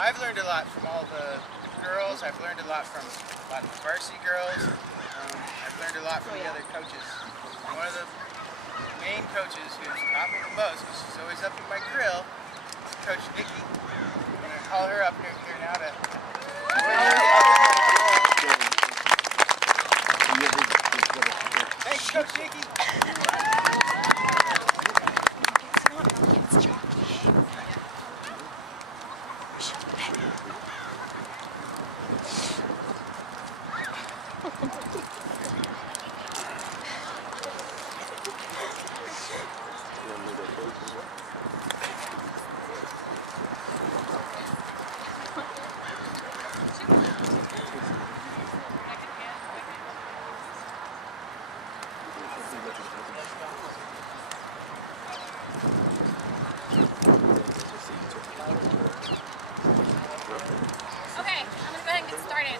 I've learned a lot from all the girls. I've learned a lot from a lot of the varsity girls. I've learned a lot from the other coaches. One of the main coaches who's taught me the most, because she's always up in my grill, is Coach Nikki. I'm going to call her up here now to... Thanks, Coach Nikki.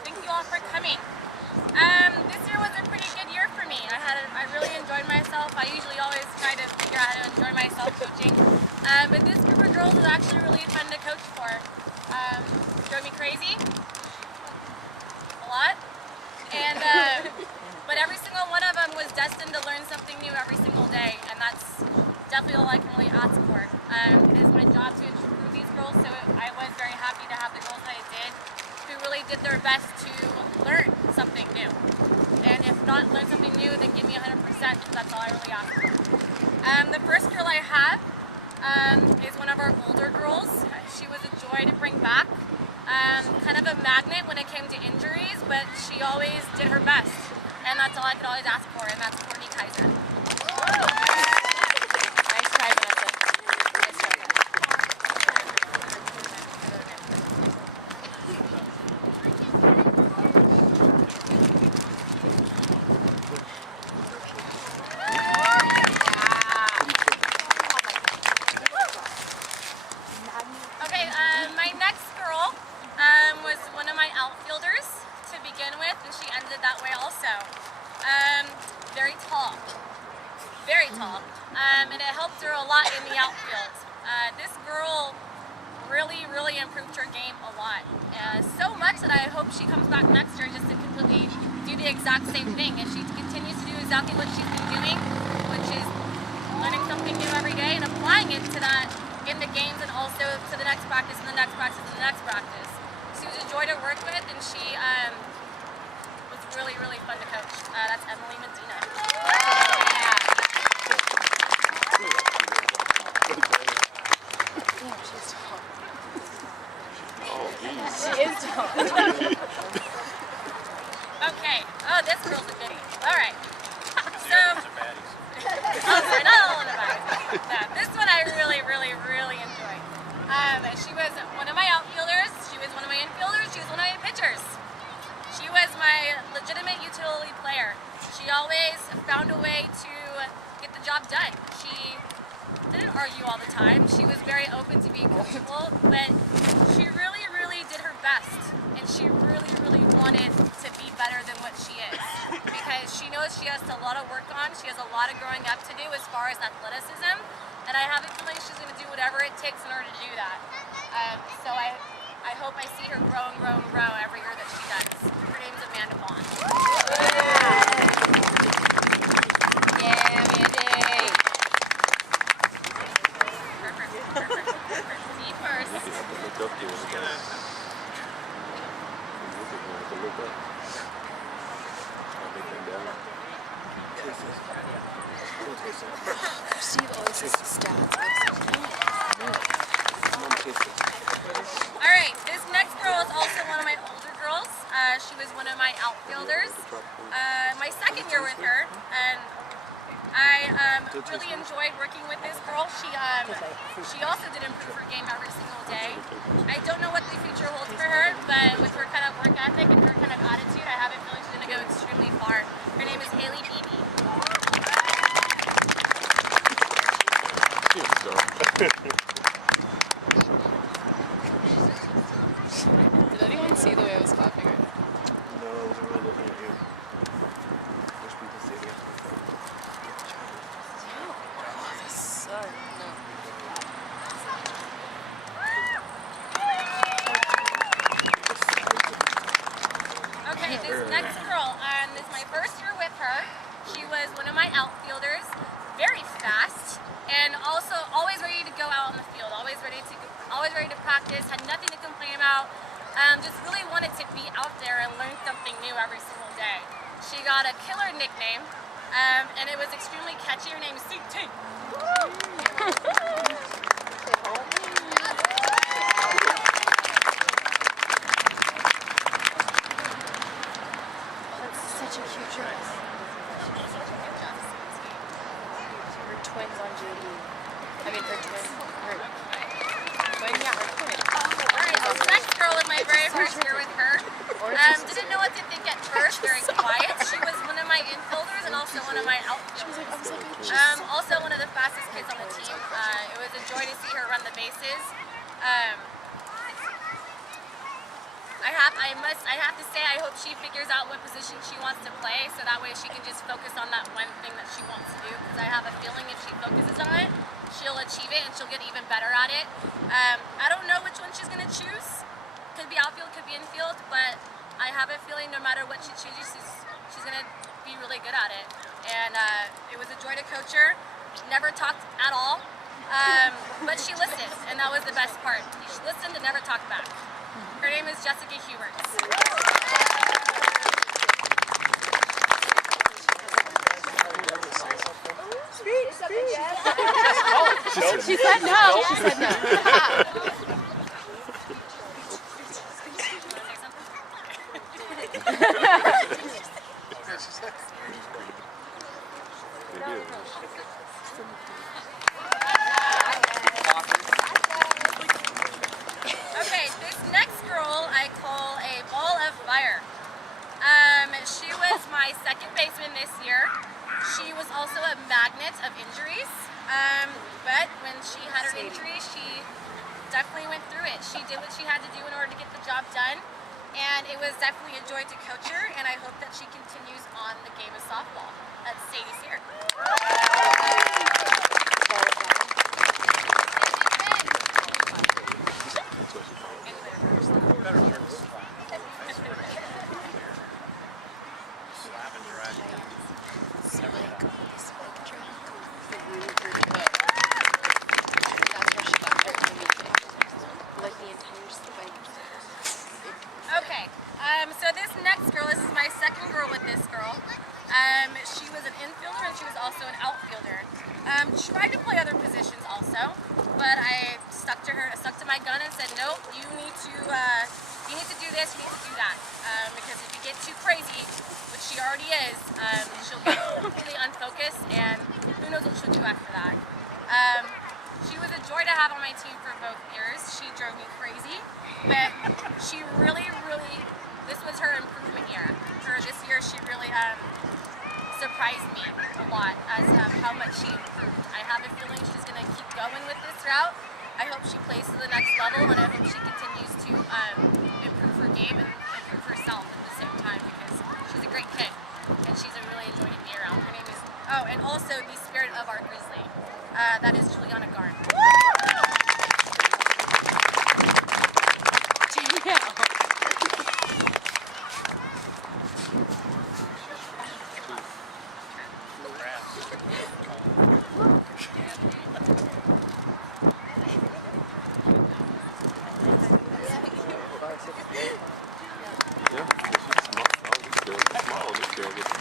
Thank you all for coming. This year was a pretty good year for me. I really enjoyed myself. I usually always try to figure out how to enjoy myself coaching. But this group of girls was actually really fun to coach for. Drove me crazy. A lot. And but every single one of them was destined to learn something new every single day. And that's definitely all I can really ask for. It is my job to improve these girls, so I was very happy to have the girls that I did, who really did their best to learn something new. And if not learn something new, then give me 100%, because that's all I really ask for. The first girl I have is one of our older girls. She was a joy to bring back. Kind of a magnet when it came to injuries, but she always did her best. And that's all I could always ask for, and that's Courtney Kaiser. Nice try, Vanessa. Nice try, Okay, my next girl was one of my outfielders to begin with, and she ended that way also. Very tall, and it helped her a lot in the outfield. This girl really improved her game a lot. So much that I hope she comes back next year just to completely do the exact same thing. And she continues to do exactly what she's been doing, which is learning something new every day and applying it to that in the games and also to the next practice and the next practice and the next practice. She was a joy to work with, and she was really fun to coach. That's Emily Medina. She's tall. She is tall. Okay. Oh, this girl's a goodie. All right. So, sorry, not all of the baddies. No, this one I really enjoyed. She was one of my outfielders. She was one of my infielders. She was one of my pitchers. She was my legitimate utility player. She always found a way to get the job done. She didn't argue all the time. She was very open to being coachable, but she really did her best, and she really wanted to be better than what she is, because she knows she has a lot of work on. She has a lot of growing up to do as far as athleticism, and I have a feeling she's going to do whatever it takes in order to do that. So I hope I see her grow every year that she does. Her name's Amanda Vaughn. Yeah, Mandy. Perfect. See first. Steve always says stats. Alright, this next girl is also one of my older girls. She was one of my outfielders. My second year with her, and I really enjoyed working with this girl. She also did improve her game every single day. I don't know what the future holds for her, but with her kind of work ethic and her kind of attitude, I have a feeling she's going to go extremely far. Her name is Haley Beebe. Did anyone see the way I was clapping right now? No, I wasn't really looking at you. Wish we could see it. Oh, this sucks. No. fast, and also always ready to go out on the field, always ready to practice, had nothing to complain about. Just really wanted to be out there and learn something new every single day. She got a killer nickname, and it was extremely catchy. Her name is Sweet Tea. Such a cute dress. Her twins on JD. I mean, her twin. Yeah, her twin. Alright, this next girl was my very first year with her. Didn't know what to think at first, very quiet. She was one of my infielders and also one of my outfielders. Also one of the fastest kids on the team. It was a joy to see her run the bases. I have to say, I hope she figures out what position she wants to play, so that way she can just focus on that one thing that she wants to do. Because I have a feeling if she focuses on it, she'll achieve it and she'll get even better at it. I don't know which one she's going to choose. Could be outfield, could be infield, but I have a feeling no matter what she chooses, she's going to be really good at it. And it was a joy to coach her. Never talked at all, but she listened, and that was the best part. She listened and never talked back. Her name is Jessica Hubert. She said no. She said no. Okay, this next girl I call a ball of fire. She was my second baseman this year. She was also a magnet of injuries, but when she had her injury, she definitely went through it. She did what she had to do in order to get the job done, and it was definitely a joy to coach her, and I hope that she continues on the game of softball. That's Sadie Sear. Okay, so this next girl, this is my second girl with this girl. She was an infielder and she was also an outfielder. Tried to play other positions also, but I stuck to my gun and said, no, you need to do this, you need to do that. Because if you get too crazy, which she already is, she'll get completely unfocused, and who knows what she'll do after that. She was a joy to have on my team for both years. She drove me crazy, but she really, this was her improvement year. This year, she really surprised me a lot as how much she improved. I have a feeling she's going to keep going with this route. I hope she plays to the next level, and I hope she continues to improve her game and improve herself at the same time, because she's a great kid, and she's a really joy to be around. Her name is, and also the spirit of our Grizzly. That is Juliana Garn.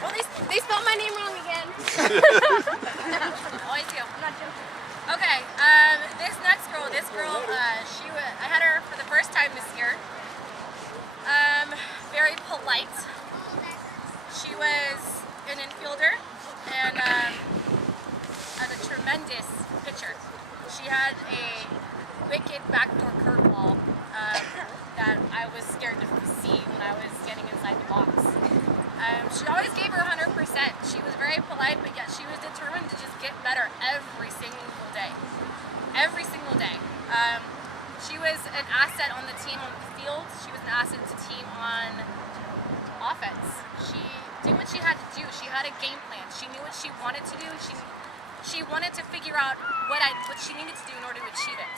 Well, they spelled my name wrong again. Always do. I'm not joking. Okay, this next girl, I had her for the first time this year. Very polite. She was an infielder and a tremendous pitcher. She had a wicked backdoor curveball that I was scared to see when I was getting inside the box. She always gave her 100%. She was very polite, but yet she was determined to just get better every single day. Every single day. She was an asset on the team on the field. She was an asset to the team on offense. She did what she had to do. She had a game plan. She knew what she wanted to do. She wanted to figure out what she needed to do in order to achieve it.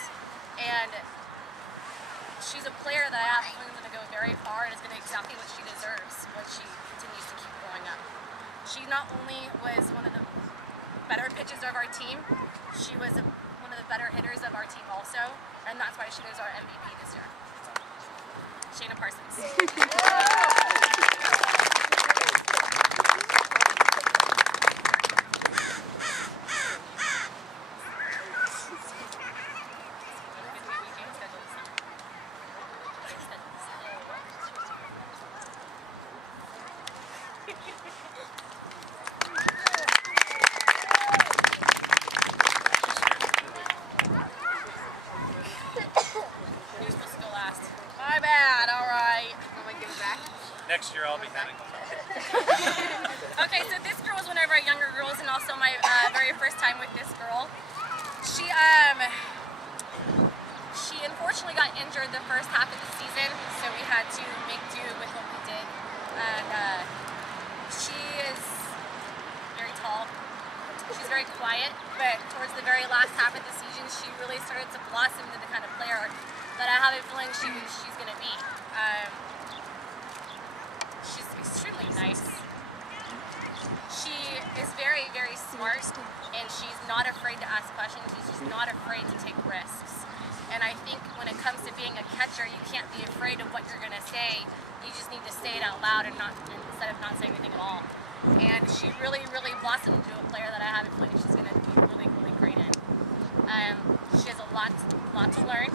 And she's a player that I have a feeling is going to go very far and is going to exactly what she deserves when she continues to keep growing up. She not only was one of the better pitches of our team. She was one of the better hitters of our team also, and that's why she was our MVP this year. Shayna Parsons. You're supposed to go last. My bad, alright. I'm gonna give it back. Next year I'll be having. Okay, so this girl was one of our younger girls and also my very first time with this girl. She unfortunately got injured the first half of the season, so we had to make do with what we did. And she is very tall. She's very quiet, but towards the very last half of the season, she really started to blossom into the kind of player that I have a feeling she's going to be. She's extremely nice. She is very, very smart, and she's not afraid to ask questions. She's just not afraid to take risks. And I think when it comes to being a catcher, you can't be afraid of what you're going to say. You just need to say it out loud and instead of not saying anything at all. And she really, really blossomed into a player that I have a feeling she's going to be really, really great in. She has a lot to learn,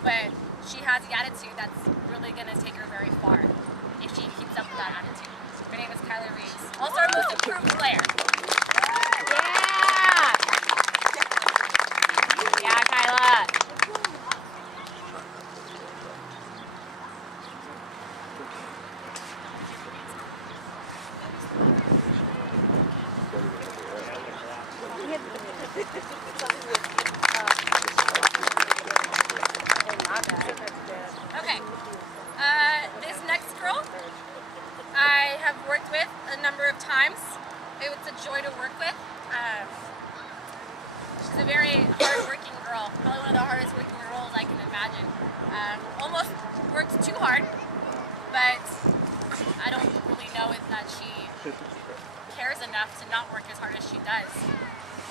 but she has the attitude that's really going to take her very far if she keeps up with that attitude. Her name is Kyler Reeves, also our most improved player. Yeah! Yeah, Kyla! Okay, this next girl I have worked with a number of times. It was a joy to work with. She's a very hard-working girl, probably one of the hardest working girls I can imagine. Almost worked too hard, but I don't really know that she cares enough to not work as hard as she does.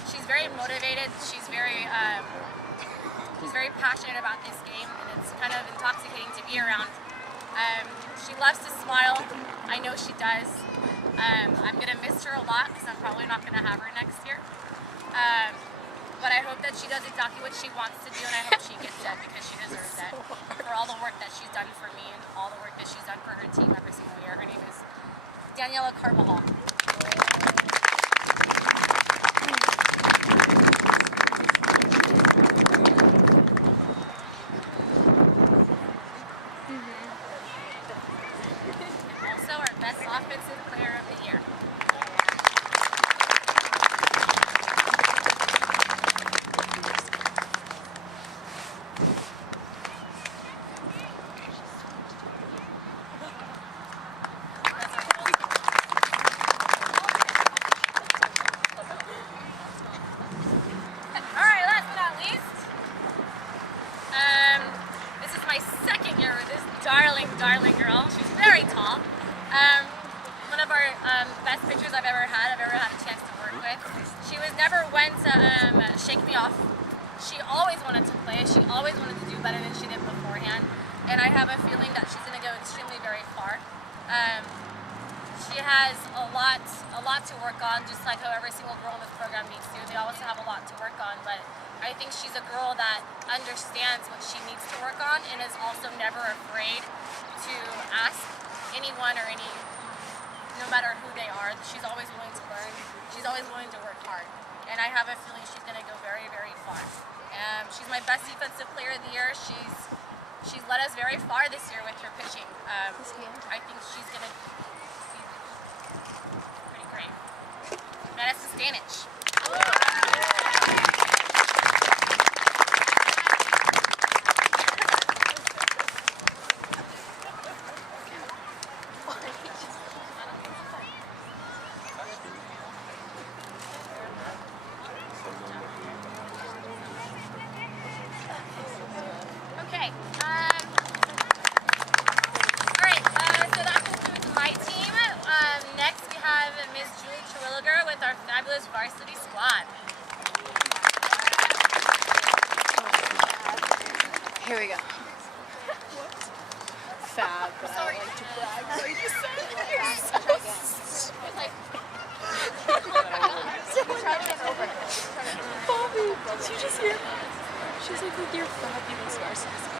She's very motivated. She's very passionate about this game, and it's kind of intoxicating to be around. She loves to smile. I know she does. I'm going to miss her a lot because I'm probably not going to have her next year. But I hope that she does exactly what she wants to do, and I hope she gets it because she deserves it for all the work that she's done for me and all the work that she's done for her team every single year. Her name is Daniela Carvajal. Best offensive player of the year. Alright, last but not least, this is my second year with this darling girl. She's very tall. One of our best pitchers I've ever had a chance to work with. She was never one to shake me off. She always wanted to play. She always wanted to do better than she did beforehand. And I have a feeling that she's going to go extremely very far. She has a lot to work on, just like how every single girl in this program needs to. They always have a lot to work on, but I think she's a girl that understands what she needs to work on and is also never afraid to ask anyone or no matter who they are. She's always willing to learn. She's always willing to work hard. And I have a feeling she's going to go very, very far. She's my best defensive player of the year. She's led us very far this year with her pitching. I think she's going to be pretty great. Madison Stanich. Okay. Alright, so that concludes my team. Next we have Ms. Julie Terwilliger with our fabulous fabulous varsity squad. Here we go. Fab, but I don't like to brag. So I just said